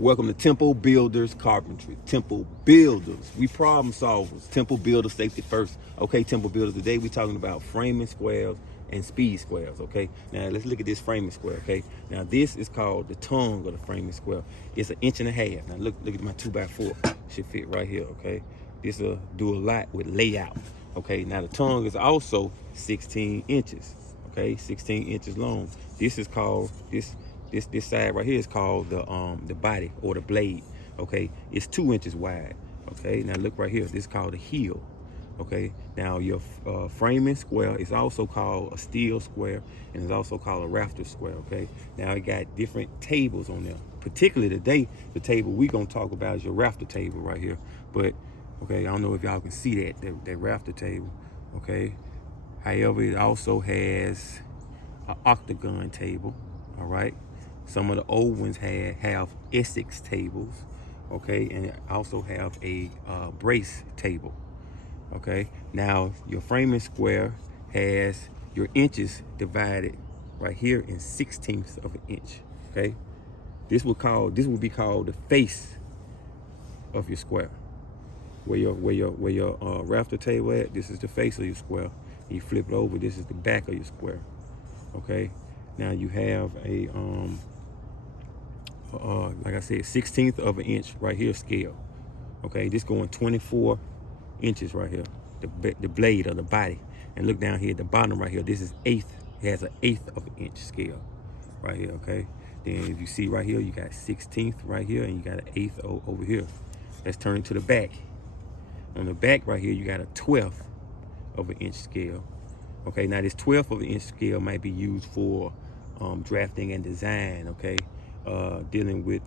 Welcome to Temple Builders Carpentry. Temple Builders. We problem solvers. Temple Builders, safety first. Okay, Temple Builders, today we're talking about framing squares and speed squares, okay? Now, let's look at this framing square, okay? Now, this is called the tongue of the framing square. It's 1.5 inches. Now, look at my 2x4. Should fit right here, okay? This will do a lot with layout, okay? Now, the tongue is also 16 inches, okay? 16 inches long. This is called, this side right here is called the body or the blade, okay? It's 2 inches wide, okay? Now look right here, this is called a heel, okay? Now your framing square is also called a steel square, and it's also called a rafter square, okay? Now it got different tables on there. Particularly today, the table we're gonna talk about is your rafter table right here. But, okay, I don't know if y'all can see that rafter table, okay? However, it also has an octagon table, all right? Some of the old ones have Essex tables, okay, and also have a brace table, okay. Now your framing square has your inches divided right here in 1/16 of an inch, okay. This will be called the face of your square. Where your rafter table at, this is the face of your square. You flip it over, this is the back of your square, okay. Now you have a like I said, 1/16 of an inch right here scale. Okay, this going 24 inches right here, the blade or the body. And look down here at the bottom right here, this is 1/8. It has an 1/8 of an inch scale right here, okay? Then if you see right here, you got 1/16 right here, and you got an 1/8 over here. Let's turn it to the back. On the back right here, you got a 1/12 of an inch scale. Okay, now this 1/12 of an inch scale might be used for drafting and design, okay? Dealing with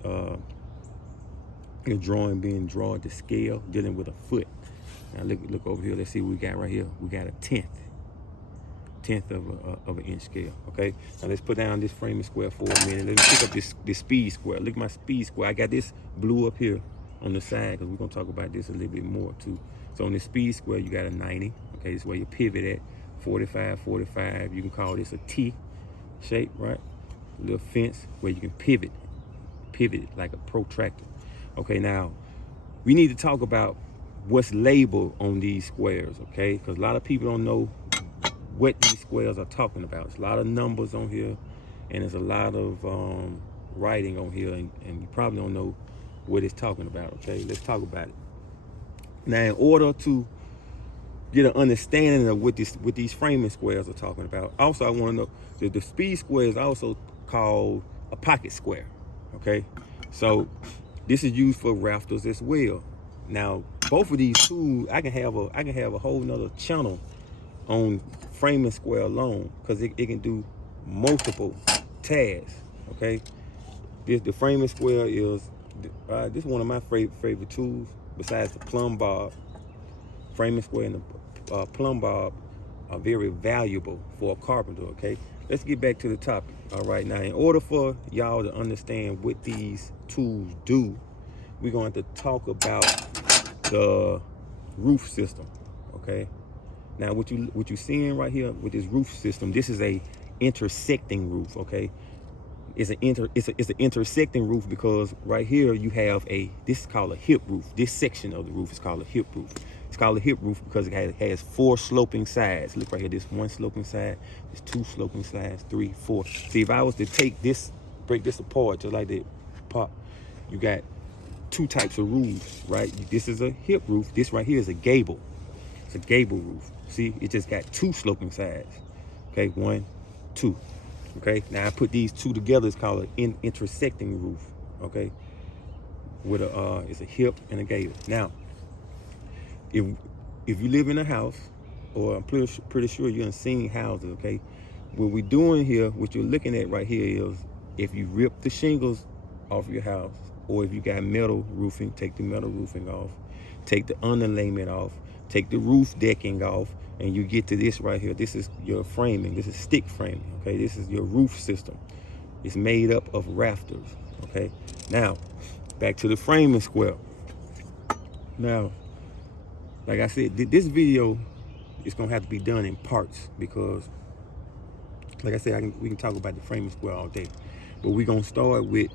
your drawing being drawn to scale, dealing with a foot. Now look over here. Let's see what we got right here. We got a 10th of an inch scale. Okay. Now let's put down this framing square for a minute. Let me pick up this speed square. Look at my speed square. I got this blue up here on the side because we're gonna talk about this a little bit more too. So on the speed square, you got a 90. Okay, this is where you pivot at. 45, 45. You can call this a T shape, right? A little fence where you can pivot it like a protractor. Okay, now we need to talk about what's labeled on these squares, okay? Because a lot of people don't know what these squares are talking about. There's a lot of numbers on here, and there's a lot of writing on here, and you probably don't know what it's talking about, okay? Let's talk about it. Now, in order to get an understanding of what these framing squares are talking about, also I want to know that the speed square is also called a pocket square, okay? So this is used for rafters as well. Now both of these tools, I can have a whole nother channel on framing square alone, because it can do multiple tasks, okay? The framing square is this is one of my favorite tools besides the plumb bob. Framing square and the plumb bob are very valuable for a carpenter, okay? Let's get back to the topic. All right, now in order for y'all to understand what these tools do, we're going to talk about the roof system, okay? Now what you seeing right here with this roof system, this is a intersecting roof, okay? It's an intersecting roof because right here you have this is called a hip roof. This section of the roof is called a hip roof. It's called a hip roof because it has 4 sloping sides. Look right here, this 1 sloping side, there's 2 sloping sides, 3, 4. See, if I was to break this apart just like that, pop, you got 2 types of roofs, right? This is a hip roof. This right here is a gable. It's a gable roof. See, it just got 2 sloping sides. Okay, 1, 2. Okay, now I put these 2 together. It's called an intersecting roof. Okay, with it's a hip and a gable. Now, if you live in a house, or I'm pretty sure you're seen houses. Okay, what we're doing here, what you're looking at right here is if you rip the shingles off your house, or if you got metal roofing, take the metal roofing off, take the underlayment off, take the roof decking off, and you get to this right here. This is your framing. This is stick framing, okay? This is your roof system. It's made up of rafters, okay? Now, back to the framing square. Now, like I said, this video is gonna have to be done in parts because, like I said, we can talk about the framing square all day. But we're gonna start with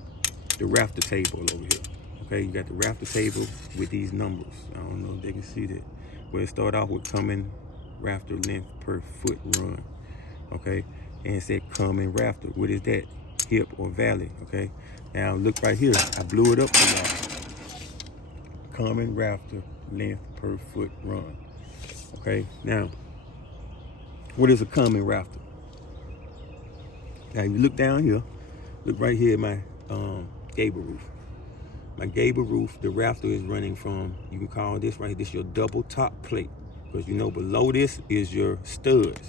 the rafter table over here. Okay, you got the rafter table with these numbers. I don't know if they can see that. But it start off with common rafter length per foot run. Okay, and it said common rafter. What is that? Hip or valley. Okay, now look right here. I blew it up for y'all. Common rafter length per foot run. Okay, now what is a common rafter? Now you look down here. Look right here at my gable roof. My gable roof, the rafter is running from, you can call this right here, this your double top plate. Because you know below this is your studs.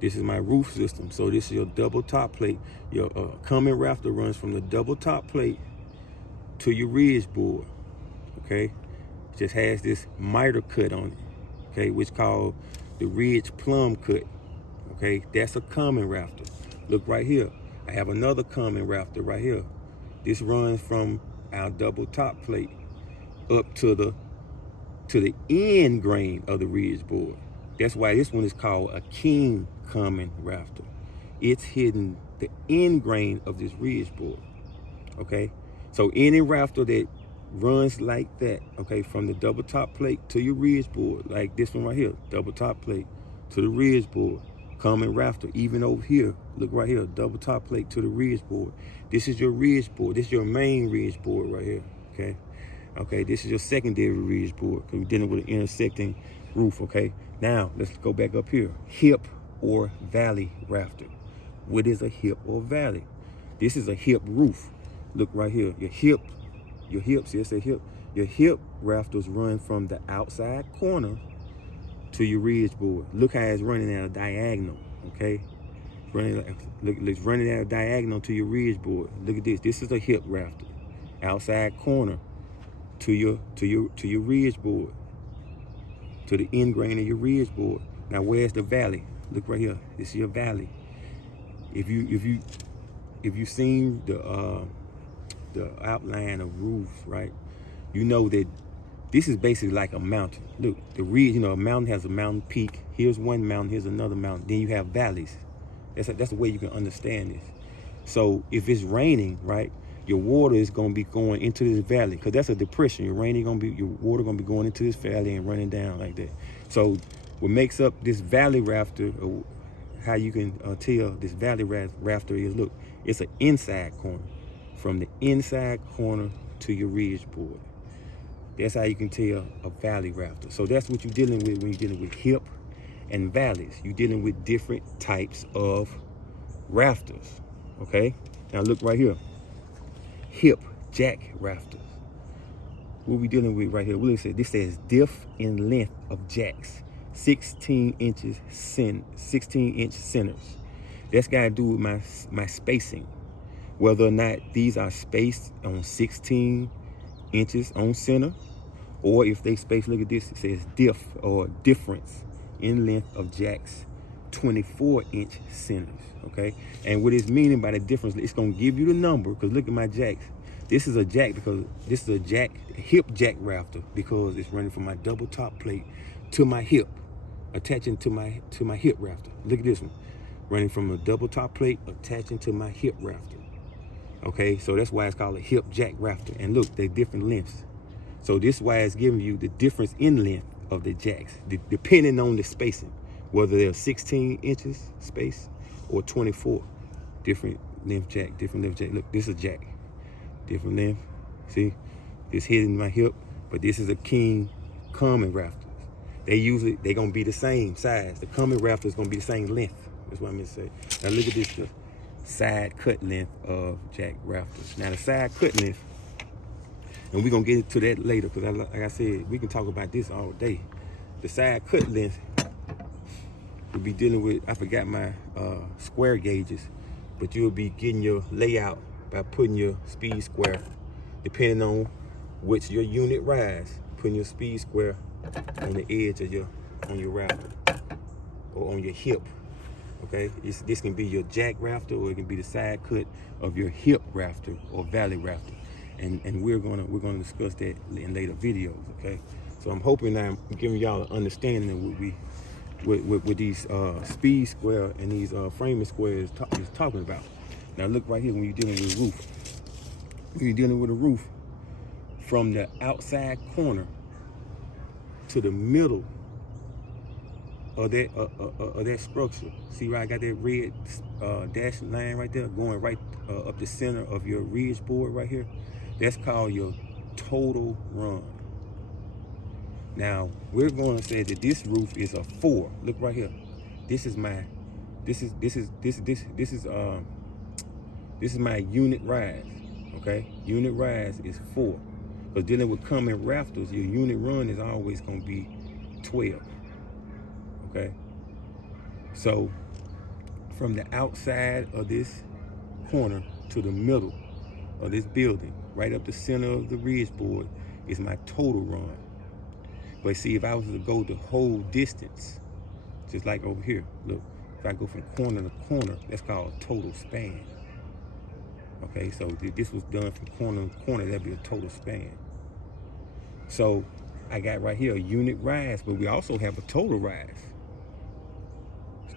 This is my roof system. So this is your double top plate. Your common rafter runs from the double top plate to your ridge board. Okay? It just has this miter cut on it. Okay, which called the ridge plumb cut. Okay, that's a common rafter. Look right here. I have another common rafter right here. This runs from our double top plate up to the end grain of the ridge board. That's why this one is called a king common rafter. It's hitting the end grain of this ridge board. Okay, so any rafter that runs like that, okay, from the double top plate to your ridge board, like this one right here, double top plate to the ridge board, common rafter. Even over here, look right here, double top plate to the ridge board. This is your ridge board. This is your main ridge board right here. Okay, okay. This is your secondary ridge board because we're dealing with an intersecting roof. Okay. Now let's go back up here. Hip or valley rafter. What is a hip or valley? This is a hip roof. Look right here. Your hips. Yes, a hip. Your hip rafters run from the outside corner to your ridge board. Look how it's running at a diagonal. Okay. It's running at a diagonal to your ridge board. Look at this. This is a hip rafter. Outside corner to your ridge board. To the end grain of your ridge board. Now where's the valley? Look right here. This is your valley. If you seen the outline of roofs, right? You know that this is basically like a mountain. Look, the ridge, you know, a mountain has a mountain peak. Here's one mountain, here's another mountain. Then you have valleys. That's the way you can understand this. So if it's raining, right, your water is gonna be going into this valley because that's a depression. Your water gonna be going into this valley and running down like that. So what makes up this valley rafter, or how you can tell this valley rafter is, look, it's an inside corner. From the inside corner to your ridge board. That's how you can tell a valley rafter. So that's what you're dealing with when you're dealing with hip and valleys. You're dealing with different types of rafters. Okay? Now look right here. Hip jack rafters. What we dealing with right here? This says diff in length of jacks. 16 inch centers. That's got to do with my spacing. Whether or not these are spaced on 16 inches on center, or if they space, look at this, it says diff or difference in length of jacks, 24-inch centers. Okay, and what it's meaning by the difference, it's gonna give you the number, because look at my jacks. This is a jack because this is a hip jack rafter, because it's running from my double top plate to my hip, attaching to my hip rafter. Look at this one, running from a double top plate attaching to my hip rafter. Okay, so that's why it's called a hip jack rafter. And look, they're different lengths. So this is why it's giving you the difference in length of the jacks, depending on the spacing, whether they're 16 inches space or 24. Different length jack. Look, this is a jack. Different length. See, this hitting my hip, but this is a king common rafter. They're gonna be the same size. The common rafter is gonna be the same length. That's what I meant to say. Now look at this. Side cut length of jack rafters. Now the side cut length, and we're gonna get into that later, because like I said, we can talk about this all day. The side cut length, we'll be dealing with, I forgot my square gauges, but you'll be getting your layout by putting your speed square, depending on which your unit rides, putting your speed square on the edge of on your rafter or on your hip. Okay, this can be your jack rafter, or it can be the side cut of your hip rafter or valley rafter, and we're gonna discuss that in later videos. Okay, so I'm hoping I'm giving y'all an understanding of what these speed square and these framing squares is talking about. Now look right here, when you're dealing with roof, when you're dealing with a roof, from the outside corner to the middle of that structure. See where I got that red dashed line right there, going right up the center of your ridge board right here? That's called your total run. Now we're going to say that this roof is a 4. Look right here. This is my unit rise. Okay, unit rise is 4. Because dealing with common rafters, your unit run is always going to be 12. Okay, so from the outside of this corner to the middle of this building, right up the center of the ridge board, is my total run. But see, if I was to go the whole distance, just like over here, look, if I go from corner to corner, that's called total span. Okay, so this was done from corner to corner, that'd be a total span. So I got right here a unit rise, but we also have a total rise.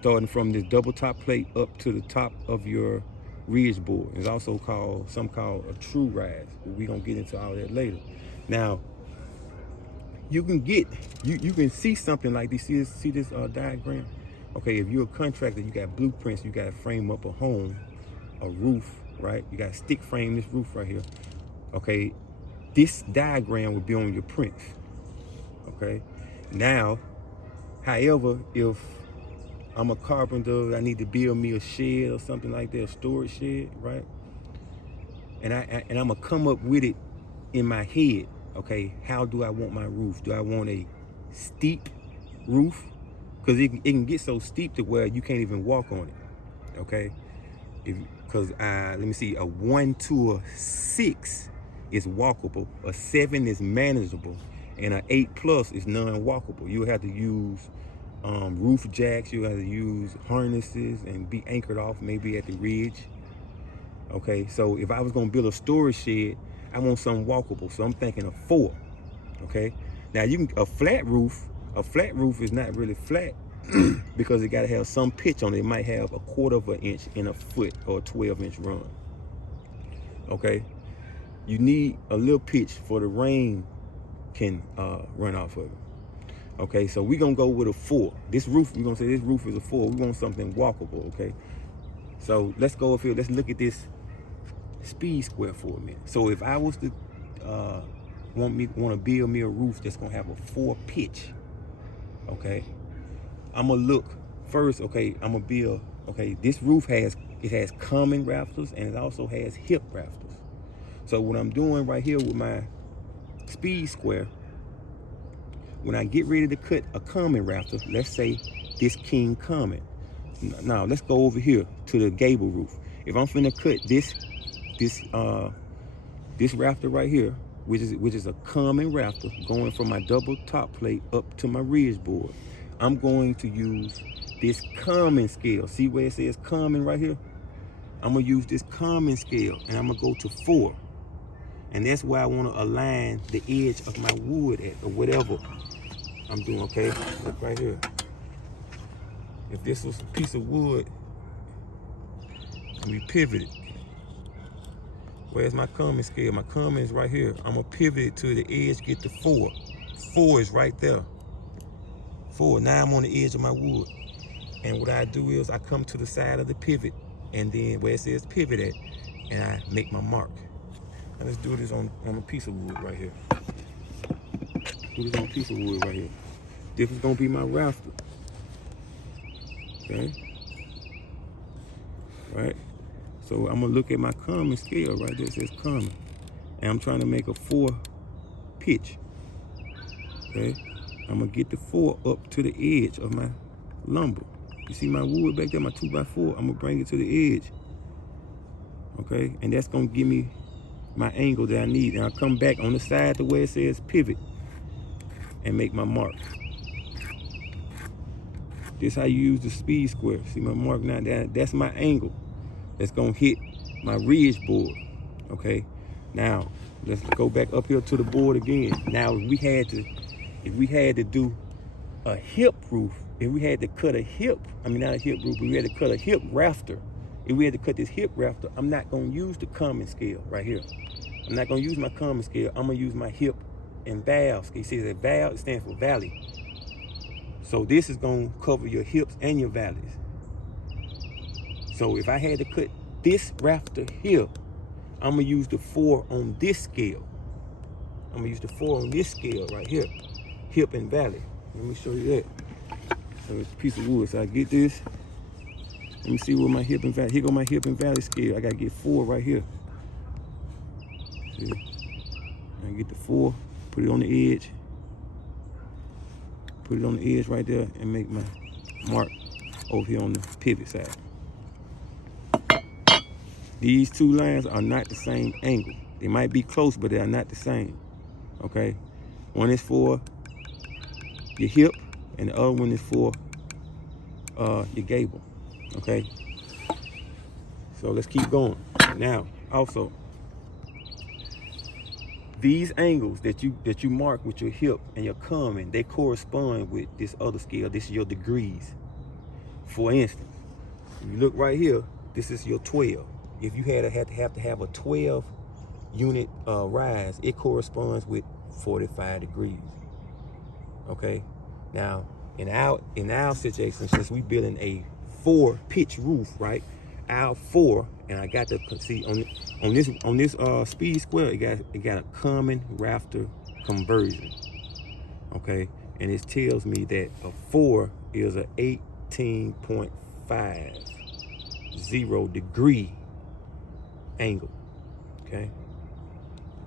Starting from this double top plate up to the top of your ridge board. It's also called, some call a true rise. We're gonna get into all that later. Now, you can see something like this. See this diagram? Okay, if you're a contractor, you got blueprints, you got to frame up a home, a roof, right? You got to stick frame this roof right here. Okay, this diagram would be on your prints. Okay, now, however, if I'm a carpenter, I need to build me a shed or something like that, a storage shed, right? And I'm gonna come up with it in my head. Okay, how do I want my roof? Do I want a steep roof? Because it can get so steep to where you can't even walk on it. Okay, because let me see, a 1 to a 6 is walkable, a 7 is manageable, and an 8+ is non-walkable. You'll have to use roof jacks, you'll have to use harnesses and be anchored off maybe at the ridge. Okay, so if I was gonna build a storage shed, I want something walkable, so I'm thinking a 4. Okay, now a flat roof is not really flat because it gotta have some pitch on it. It might have a 1/4 of an inch in a foot or a 12-inch run. Okay, you need a little pitch for the rain can run off of it. Okay, so we're gonna go with a 4. This roof, we're gonna say this roof is a 4. We want something walkable, okay? So let's go up here, let's look at this speed square for a minute. So if I was to want to build me a roof that's gonna have a 4 pitch, okay, I'm gonna look first. Okay, I'm gonna build. Okay, this roof has common rafters and it also has hip rafters. So what I'm doing right here with my speed square, when I get ready to cut a common rafter, let's say this king common. Now let's go over here to the gable roof. If I'm finna cut this rafter right here, which is a common rafter going from my double top plate up to my ridge board, I'm going to use this common scale. See where it says common right here? I'm gonna use this common scale and I'm gonna go to 4. And that's where I wanna align the edge of my wood at, or whatever I'm doing. Okay, look right here. If this was a piece of wood and we pivot it, where's my common scale? My common is right here. I'm gonna pivot it to the edge, get to 4. 4 is right there. 4, now I'm on the edge of my wood. And what I do is I come to the side of the pivot, and then where it says pivot at, and I make my mark. Now let's do this on a piece of wood right here. Do this on a piece of wood right here. This is gonna be my rafter. Okay? Right? So I'm gonna look at my common scale right there, it says common. And I'm trying to make a 4 pitch. Okay? I'm gonna get the 4 up to the edge of my lumber. You see my wood back there, my 2x4, I'm gonna bring it to the edge. Okay? And that's gonna give me my angle that I need. And I'll come back on the side to where it says pivot and make my mark. This is how you use the speed square. See my mark now? That's my angle. That's gonna hit my ridge board. Okay. Now let's go back up here to the board again. Now if we had to do a hip roof, if we had to cut a hip, not a hip roof, but we had to cut a hip rafter. If we had to cut this hip rafter, I'm not gonna use the common scale right here. I'm not gonna use my common scale. I'm gonna use my hip and valve scale. You see that valve, it stands for valley. So this is gonna cover your hips and your valleys. So if I had to cut this rafter here, I'm gonna use the 4 on this scale. I'm gonna use the 4 on this scale right here, hip and valley. Let me show you that. So it's a piece of wood. So I get this. Let me see what my hip and valley. Here go my hip and valley scale. I gotta get 4 right here. See? I get the 4, put it on the edge. Put it on the edge right there and make my mark over here on the pivot side. These 2 lines are not the same angle. They might be close, but they are not the same. Okay? One is for your hip, and the other one is for your gable. Okay? So let's keep going. Now, also, these angles that you mark with your hip and your common, they correspond with this other scale. This is your degrees. For instance, if you look right here, this is your 12. If you had to have a 12 unit rise, it corresponds with 45 degrees. Okay. Now, in our situation, since we building a 4 pitch roof, right? Our 4, and I got to see on this speed square, it got a common rafter conversion. Okay, and it tells me that a 4 is a 18.50 degree angle. Okay,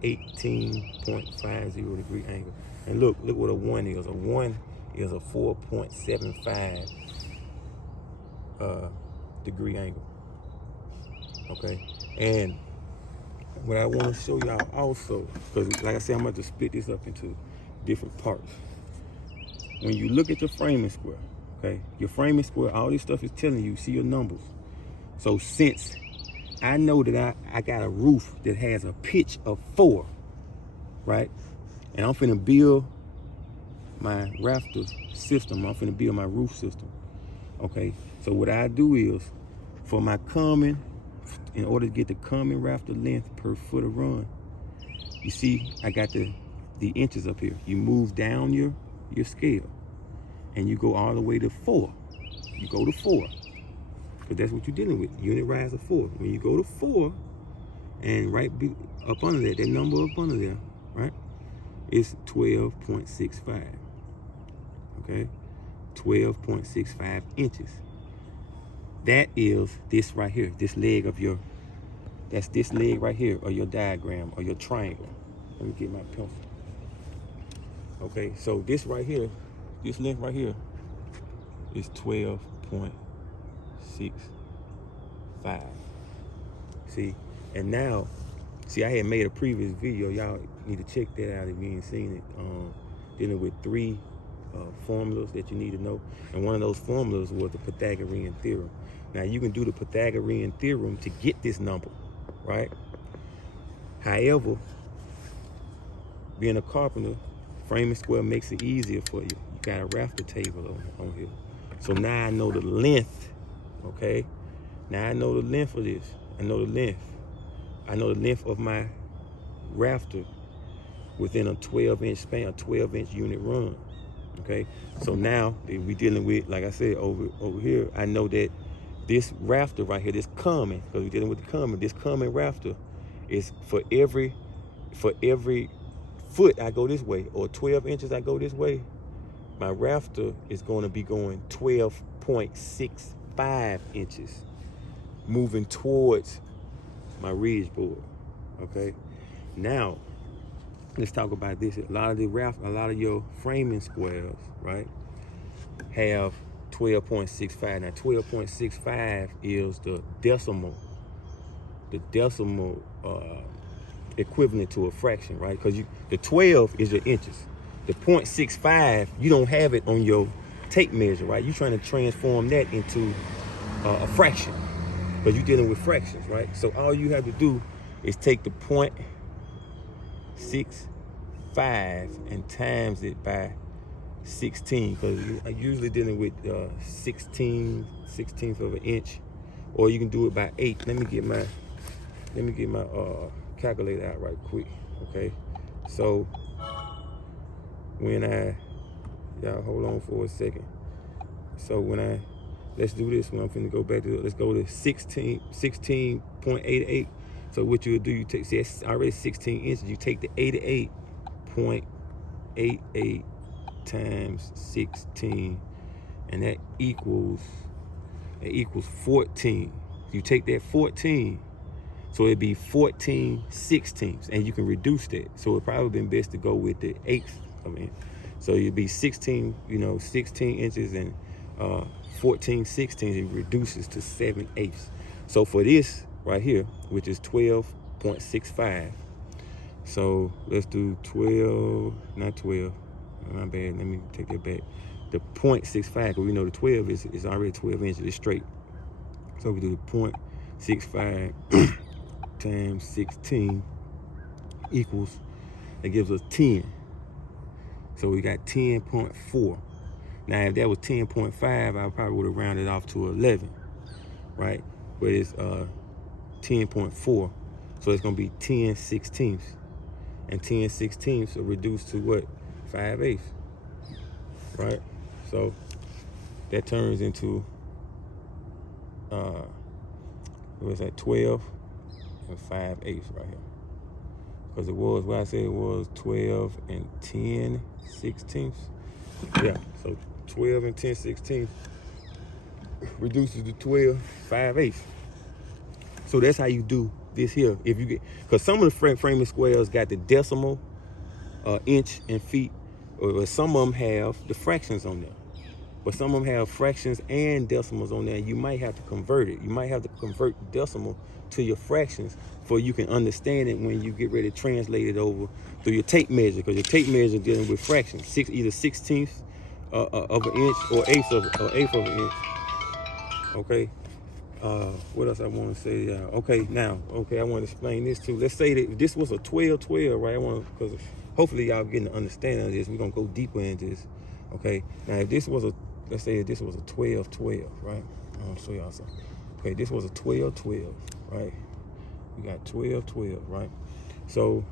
18.50 degree angle. And look what a 1 is. A 1 is a 4.75 degree angle. Okay, and what I want to show y'all also, because like I said, I'm going to split this up into different parts. When you look at your framing square, okay, your framing square, all this stuff is telling you, see your numbers. So since I know that I got a roof that has a pitch of 4, right, and I'm finna build my rafter system, I'm finna build my roof system. Okay, so what I do is, for my common, in order to get the common rafter length per foot of run, you see I got the inches up here. You move down your scale and you go all the way to 4. You go to 4, because that's what you're dealing with, unit rise of 4. When you go to 4, and right up under that number up under there, right, it's 12.65. Okay, 12.65 inches. That is this right here, this leg of your, that's this leg right here, or your diagram, or your triangle. Let me get my pencil. Okay, so this right here, this length right here is 12.65. See, and now, see, I had made a previous video. Y'all need to check that out if you ain't seen it. Dealing with 3 formulas that you need to know. And one of those formulas was the Pythagorean theorem. Now, you can do the Pythagorean theorem to get this number, right? However, being a carpenter, framing square makes it easier for you. You got a rafter table on here. So now I know the length, okay? Now I know the length of this. I know the length. I know the length of my rafter within a 12-inch span, a 12-inch unit run, okay? So now we dealing with, like I said, over here, I know that this rafter right here, this common, because we're dealing with the common, this common rafter is for every foot I go this way, or 12 inches I go this way, my rafter is going to be going 12.65 inches, moving towards my ridge board. Okay, now let's talk about this. A lot of your framing squares, right, have 12.65. Now 12.65 is the decimal equivalent to a fraction, right? Because the 12 is your inches. The 0.65, you don't have it on your tape measure, right? You're trying to transform that into a fraction, because you're dealing with fractions, right? So all you have to do is take the 0.65 and times it by 16, because I'm usually dealing with 16th of an inch, or you can do it by 8. Let me get my calculator out right quick. Okay, so when y'all hold on for a second. So when let's do this one. I'm finna go back to, let's go to 16.88. So what you'll do, you take, see, it's already 16 inches. You take the 88.88 times 16, and that equals 14. You take that 14, so it'd be 14/16, and you can reduce that. So it'd probably been best to go with the 1/8 of an inch. So you'd be 16, 16 inches and 14/16, it reduces to 7/8. So for this right here, which is 12.65, so let's do 12, not 12, my bad, let me take that back. The 0.65, because we know the 12 is already 12 inches, it's straight. So we do the 0.65 times 16 equals, that gives us 10. So we got 10.4. Now, if that was 10.5, I probably would have rounded off to 11, right? But it's 10.4, so it's gonna be 10/16, and 10/16 will reduce to what? 5/8, right? So that turns into what's that? 12 and 5/8 right here, because it was what I said it was 12 and 10/16. Yeah, so 12 and 10/16 reduces to 12 5/8. So that's how you do this here. If you get, because some of the framing squares got the decimal, inch and feet, or some of them have the fractions on there. But some of them have fractions and decimals on there. You might have to convert it. You might have to convert the decimal to your fractions for you can understand it when you get ready to translate it over through your tape measure, because your tape measure is dealing with fractions, either 1/16 of an inch or 1/8 of an inch. Okay. What else I want to say? Okay, now, I want to explain this too. Let's say that if this was a 12-12, right? Because hopefully y'all getting an understanding of this. We're gonna go deeper into this. Okay. Now, if this was let's say if this was a 12-12, right? I'm gonna show y'all something. Okay, this was a 12-12, right? We got 12-12, right? So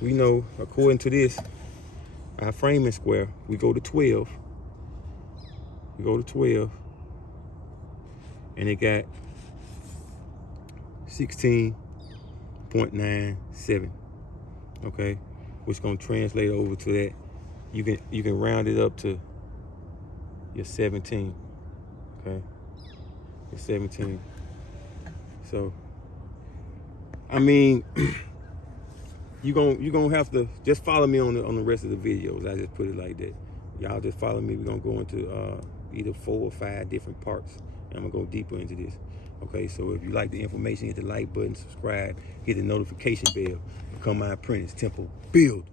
we know, according to this, our framing square, we go to 12. We go to 12. And it got 16.97, okay, which gonna translate over to that. You can round it up to your 17, okay, your 17. So, I mean, you gonna have to just follow me on the rest of the videos. I just put it like that. Y'all just follow me. We're gonna go into either 4 or 5 different parts. I'm gonna go deeper into this. Okay, so if you like the information, hit the like button, subscribe, hit the notification bell, become my apprentice. Temple build.